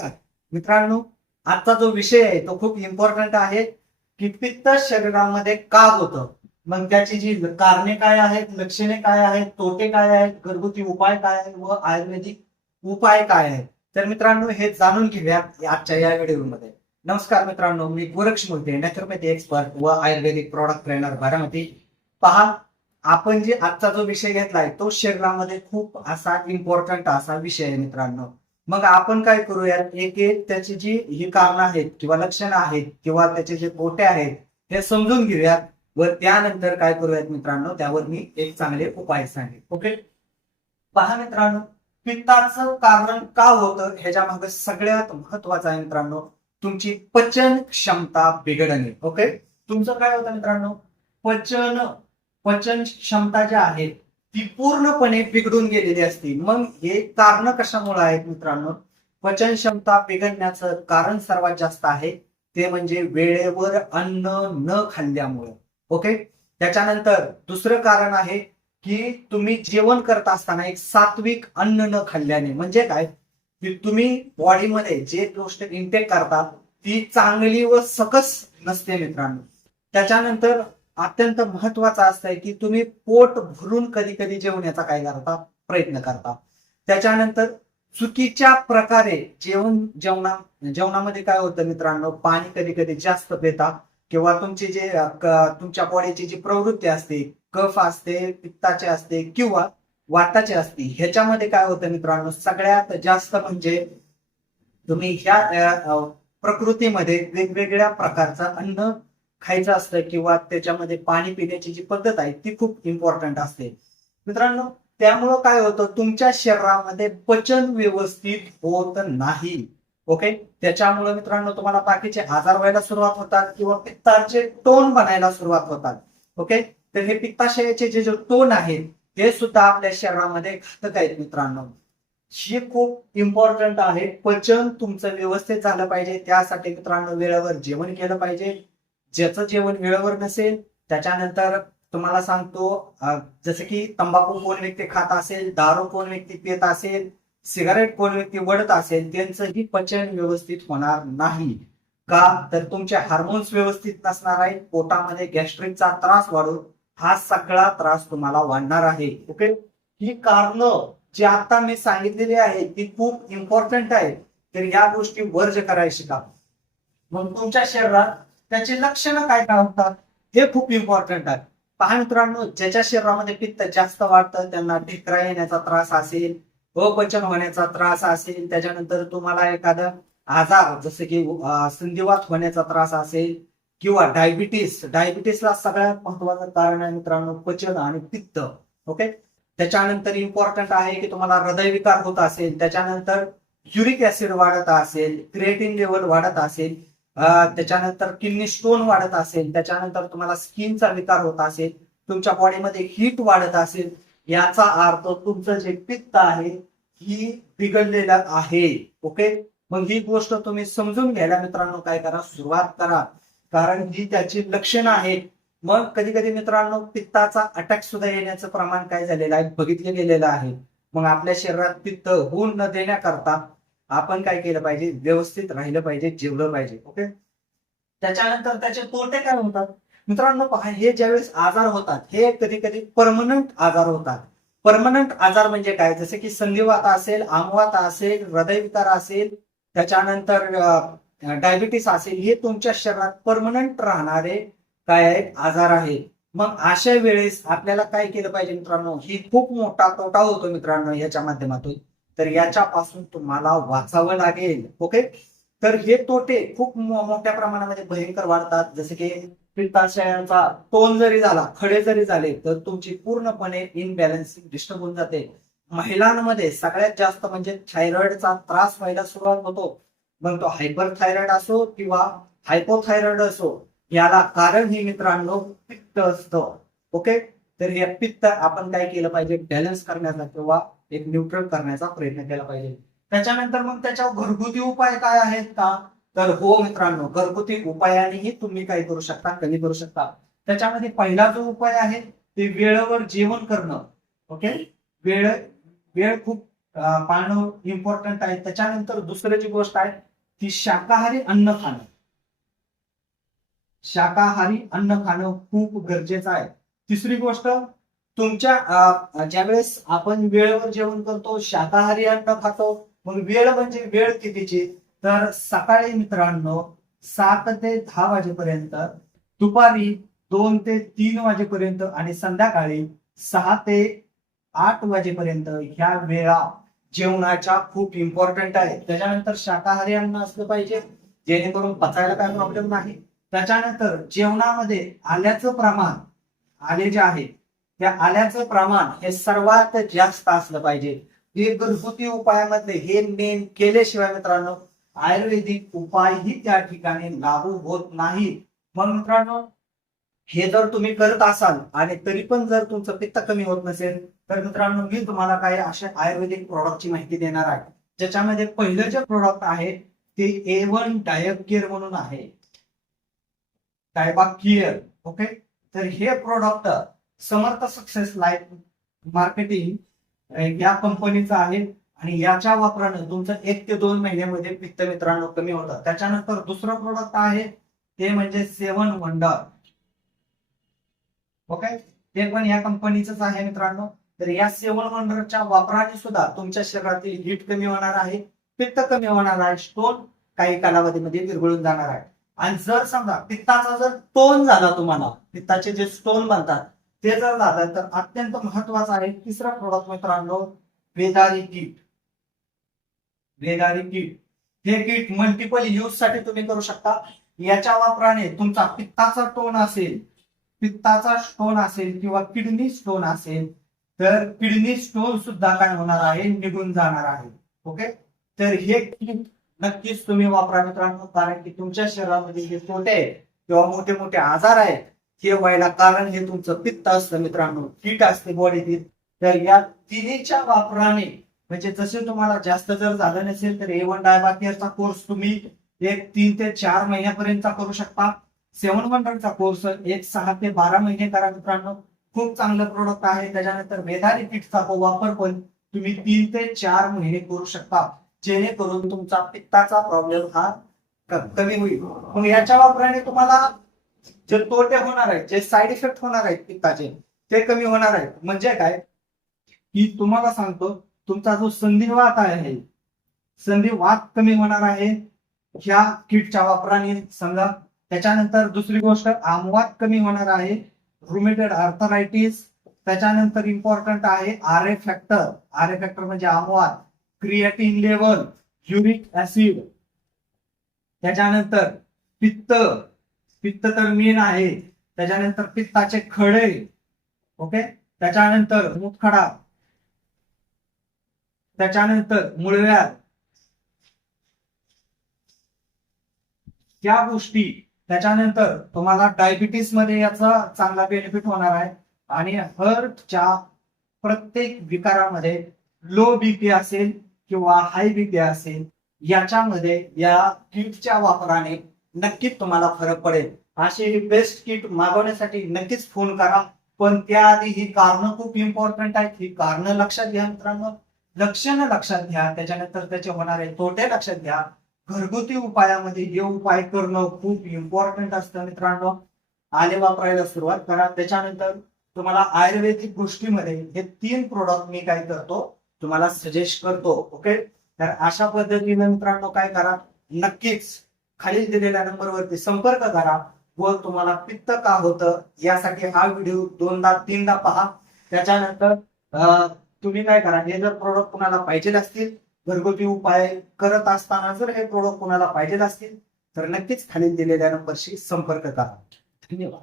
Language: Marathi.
मित्रांनो आजचा जो विषय आहे तो खूप इम्पॉर्टंट आहे. की पित्त शरीरामध्ये का होतं. मग त्याची जी कारणे काय आहेत लक्षणे काय आहेत तोटे काय आहेत घरगुती उपाय काय आहेत व आयुर्वेदिक उपाय काय आहेत? तर मित्रांनो हे जाणून घेऊया आजच्या या व्हिडिओमध्ये. नमस्कार मित्रांनो मी गोरक्ष मोहिते नॅचरोपॅथी एक्सपर्ट व आयुर्वेदिक प्रॉडक्ट ट्रेनर बारामती. पहा आपण जे आजचा जो विषय घेतलाय तो शरीरामध्ये खूप असा इम्पॉर्टंट असा विषय आहे मित्रांनो. मग आपण काय करूयात? एक एक त्याची जी ही कारणं आहेत किंवा लक्षणं आहेत किंवा त्याचे जे कोटे आहेत हे समजून घेऊयात. व त्यानंतर काय करूयात मित्रांनो? त्यावर मी एक चांगले उपाय सांगेन. ओके? पहा मित्रांनो पित्ताचं कारण का होतं? ह्याच्या मागे सगळ्यात महत्वाचं आहे मित्रांनो तुमची पचन क्षमता बिघडणे. ओके? तुमचं काय होतं मित्रांनो? पचन पचन क्षमता ज्या आहेत ती पूर्णपणे बिघडून गेलेली असते. मग हे कारण कशामुळे आहेत मित्रांनो? पचन क्षमता बिघडण्याचं कारण सर्वात जास्त आहे. ते म्हणजे वेळेवर अन्न न खाल्ल्यामुळे. ओके त्याच्यानंतर दुसरं कारण आहे की तुम्ही जेवण करत असताना एक सात्विक अन्न न खाल्ल्याने. म्हणजे काय? की तुम्ही बॉडीमध्ये जे गोष्ट इंटेक करता ती चांगली व सकस नसते मित्रांनो. त्याच्यानंतर अत्यंत महत्वाचं असतंय की तुम्ही पोट भरून कधी कधी जेवण्याचा काय करता? प्रयत्न करता. त्याच्यानंतर चुकीच्या प्रकारे जेवण जेवणा जेवणामध्ये काय होतं मित्रांनो? पाणी कधी कधी जास्त पिता किंवा तुमची जे तुमच्या बॉडीची जी प्रवृत्ती असते कफ असते पित्ताचे असते किंवा वाताचे असते ह्याच्यामध्ये काय होतं मित्रांनो? सगळ्यात जास्त म्हणजे तुम्ही ह्या प्रकृतीमध्ये वेगवेगळ्या प्रकारचं अन्न खायचं असतं किंवा त्याच्यामध्ये पाणी पिण्याची जी पद्धत आहे ती खूप इम्पॉर्टंट असते. मित्रांनो त्यामुळं काय होतं तुमच्या शरीरामध्ये पचन व्यवस्थित होत नाही. ओके त्याच्यामुळे मित्रांनो तुम्हाला बाकीचे आजार व्हायला सुरुवात होतात किंवा पित्ताचे टोन बनायला सुरुवात होतात. ओके तर हे पित्ताशयाचे जे जे टोन आहेत हे सुद्धा आपल्या शरीरामध्ये घातक आहेत मित्रांनो. हे खूप इम्पॉर्टंट आहे पचन तुमचं व्यवस्थित झालं पाहिजे. त्यासाठी मित्रांनो वेळेवर जेवण केलं पाहिजे. ज्याचं जेवण वेळेवर नसेल त्याच्यानंतर तुम्हाला सांगतो जसं की तंबाखू कोण व्यक्ती खात असेल दारू कोण व्यक्ती पित असेल सिगारेट कोण व्यक्ती वडत असेल त्यांचंही पचन व्यवस्थित होणार नाही. का? तर तुमचे हार्मोन्स व्यवस्थित नसणार आहेत पोटामध्ये गॅस्ट्रिकचा त्रास वाढून हा सगळा त्रास तुम्हाला वाढणार आहे. ओके ही कारण जी आता मी सांगितलेली आहे ती खूप इम्पॉर्टंट आहे तर या गोष्टी वर्ज करायला शिका मग तुमच्या शरीरात त्याचे लक्षणं काय काय होतात? हे खूप इम्पॉर्टंट आहे. पहा मित्रांनो ज्याच्या शरीरामध्ये पित्त जास्त वाढतं त्यांना ढेकरा येण्याचा त्रास असेल अपचन होण्याचा त्रास असेल त्याच्यानंतर तुम्हाला एखादा आजार जसं की संधिवात होण्याचा त्रास असेल किंवा डायबिटीस डायबिटीसला सगळ्यात महत्वाचं कारण आहे मित्रांनो पचन आणि पित्त. ओके? त्याच्यानंतर इम्पॉर्टंट आहे की तुम्हाला हृदयविकार होत असेल त्याच्यानंतर युरिक ऍसिड वाढत असेल क्रिएटिन लेवल वाढत असेल त्याच्यानंतर किडनी स्टोन वाढत असेल त्याच्यानंतर तुम्हाला स्किनचा विकार होत असेल तुमच्या बॉडीमध्ये हीट वाढत असेल याचा अर्थ तुमचं जे पित्त आहे ही बिघडलेलं आहे. ओके मग ही गोष्ट तुम्ही समजून घ्यायला मित्रांनो काय करा सुरुवात करा. कारण ही त्याची लक्षणं आहेत. मग कधी कधी मित्रांनो पित्ताचा अटॅक सुद्धा येण्याचं प्रमाण काय झालेलं आहे? बघितलं गेलेलं आहे. मग आपल्या शरीरात पित्त होऊन न देण्याकरता आपण काय केलं पाहिजे? व्यवस्थित राहिलं पाहिजे जेवलं पाहिजे ओके? त्याच्यानंतर त्याचे तोटे काय होतात? मित्रांनो पहा हे ज्यावेळेस आजार होतात हे कधी कधी परमनंट आजार होतात. परमनंट आजार म्हणजे काय? जसे की संधिवात असेल आमवात असेल हृदयविकार असेल त्याच्यानंतर डायबिटीस असेल हे तुमच्या शरीरात परमनंट राहणारे काय आहेत? आजार आहेत. मग अशा वेळेस आपल्याला काय केलं पाहिजे मित्रांनो? ही खूप मोठा तोटा होतो मित्रांनो याच्या माध्यमातून. तर याच्यापासून तुम्हाला वाचावं लागेल. ओके तर हे तोटे खूप मोठ्या प्रमाणामध्ये भयंकर वाढतात. जसे की पित्ताशयांचा टोन जरी झाला खडे जरी झाले तर तुमची पूर्णपणे इनबॅलन्सिंग डिस्टर्ब होऊन जाते. महिलांमध्ये सगळ्यात जास्त म्हणजे थायरॉइडचा त्रास व्हायला सुरुवात होतो. मग तो हायपर थायरॉइड असो किंवा हायपोथायरॉइड असो याला कारण हे मित्रांनो पित्त असतं. ओके तर या पित्त आपण काय केलं पाहिजे? बॅलन्स करण्याचा किंवा एक न्यूट्रल करण्याचा प्रयत्न केला पाहिजे. त्याच्यानंतर मग त्याच्यावर घरगुती उपाय काय आहेत का? तर हो मित्रांनो घरगुती उपायानेही तुम्ही काय करू शकता कमी करू शकता. त्याच्यामध्ये पहिला जो उपाय आहे ते वेळेवर जेवण करणं. ओके वेळ वेळ खूप पाळणं इम्पॉर्टंट आहे. त्याच्यानंतर दुसरी जी गोष्ट आहे ती शाकाहारी अन्न खाणं. शाकाहारी अन्न खाणं खूप गरजेचं आहे. तिसरी गोष्ट तुमच्या ज्यावेळेस आपण वेळेवर जेवण करतो शाकाहारी अन्न खातो मग वेळ म्हणजे वेळ कितीची? तर सकाळी मित्रांनो सात ते दहा वाजेपर्यंत दुपारी दोन ते तीन वाजेपर्यंत आणि संध्याकाळी सहा ते आठ वाजेपर्यंत ह्या वेळा जेवणाच्या खूप इम्पॉर्टंट आहे त्याच्यानंतर शाकाहारी अन्न असलं पाहिजे जेणेकरून पचायला काय प्रॉब्लेम नाही. त्याच्यानंतर जेवणामध्ये आल्याचं प्रमाण आले जे आहे त्या आल्याचं प्रमाण हे सर्वात जास्त असलं पाहिजे. हे घरगुती उपायामधले हे मेन केल्याशिवाय मित्रांनो आयुर्वेदिक उपायही त्या ठिकाणी लागू होत नाही मग मित्रांनो हे जर तुम्ही करत असाल आणि तरी पण जर तुमचं पित्त कमी होत नसेल तर मित्रांनो मी तुम्हाला काही अशा आयुर्वेदिक प्रॉडक्टची माहिती देणार आहे. ज्याच्यामध्ये पहिलं जे प्रॉडक्ट आहे ते ए वन डायब केअर म्हणून आहे. डायबा केअर ओके तर हे product Samarth success life marketing या कंपनीचं आहे. आणि याच्या वापरानं तुमचं एक ते दोन महिन्यामध्ये पित्त मित्रांनो कमी होतं. त्याच्यानंतर दुसरं प्रोडक्ट आहे ते म्हणजे सेवन वंडर. ओके? ते पण या कंपनीच आहे मित्रांनो. तर या सेवन वंडरच्या वापराने सुद्धा तुमच्या शरीरातील हीट कमी होणार आहे पित्त कमी होणार आहे स्टोन काही कालावधीमध्ये विरघळून जाणार आहे. आणि जर समजा पित्ताचा जर टोन झाला तुम्हाला पित्ताचे जे स्टोन बनतात ते जर झालं तर अत्यंत महत्वाचं आहे. तिसरा प्रोडक्ट मित्रांनो वेदारी किट. वेदारी किट. हे किट मल्टिपल यूजसाठी तुम्ही करू शकता. याच्या वापराने तुमचा पित्ताचा टोन असेल पित्ताचा स्टोन असेल किंवा किडनी स्टोन असेल तर किडनी स्टोन सुद्धा काय होणार आहे? निघून जाणार आहे. ओके तर हे किट नक्कीच तुम्ही वापरा मित्रांनो कारण की तुमच्या शरीरामध्ये जे छोटे किंवा मोठे मोठे आजार आहेत हे व्हायला कारण हे तुमचं पित्त असतं मित्रांनो कीट असते बॉडीतील. तर या तिन्हीच्या वापराने म्हणजे जसे तुम्हाला जास्त जर झालं नसेल तर ए वन डायबाकेअरचा कोर्स तुम्ही एक तीन ते चार महिन्यापर्यंतचा करू शकता. सेवन वंडरचा कोर्स एक सहा ते बारा महिने करा मित्रांनो. खूप चांगलं प्रोडक्ट आहे. त्याच्यानंतर मेधारी किटचा वापर पण तुम्ही तीन ते चार महिने करू शकता. जेणेकरून तुमचा पित्ताचा प्रॉब्लेम हा कमी होईल. मग याच्या वापराने तुम्हाला जे तोटे होणार आहेत जे साईड इफेक्ट होणार आहेत पित्ताचे ते कमी होणार आहेत. म्हणजे काय? की तुम्हाला सांगतो तुमचा जो संधिवात आहे संधिवात कमी होणार आहे ह्या किटच्या वापराने. समजा त्याच्यानंतर दुसरी गोष्ट आमवात कमी होणार आहे रुमेटेड आर्थरायटिस त्याच्यानंतर इम्पॉर्टंट आहे R A factor R A factor म्हणजे आमवात. क्रिएटिन लेवल युरिक ऍसिड त्याच्यानंतर पित्त. पित्त तर मेन आहे. त्याच्यानंतर पित्ताचे खडे. ओके त्याच्यानंतर मुतखडा त्याच्यानंतर मुळव्याध. या गोष्टी. त्याच्यानंतर तुम्हाला डायबिटीसमध्ये याचा चांगला बेनिफिट होणार आहे. आणि हर्टच्या प्रत्येक विकारामध्ये लो बीपी असेल किंवा हाय बीपी असेल याच्यामध्ये या किटच्या वापराने नक्कीच तुम्हाला फरक पडेल. अशी बेस्ट किट मागवण्यासाठी नक्कीच फोन करा. पण त्याआधी ही कारणं खूप इम्पॉर्टंट आहेत. ही कारणं लक्षात घ्या मित्रांनो. लक्षणं लक्षात घ्या. त्याच्यानंतर त्याचे होणारे तोटे लक्षात घ्या. घरगुती उपायामध्ये हे उपाय करणं खूप इम्पॉर्टंट असतं मित्रांनो. आले वापरायला सुरुवात करा. त्याच्यानंतर तुम्हाला आयुर्वेदिक गोष्टीमध्ये हे तीन प्रोडक्ट मी काय करतो तुम्हाला सजेस्ट करतो ओके तर अशा पद्धतीने मित्रांनो काय करा नक्कीच खालील दिलेल्या नंबरवरती संपर्क करा व तुम्हाला पित्त का होतं यासाठी हा व्हिडिओ दोनदा तीनदा पहा. त्याच्यानंतर अं, तुम्ही काय करा हे जर प्रोडक्ट कुणाला पाहिजे असतील घरगुती उपाय करत असताना जर हे प्रोडक्ट कुणाला पाहिजे असतील तर नक्कीच खालील दिलेल्या नंबरशी संपर्क करा. धन्यवाद.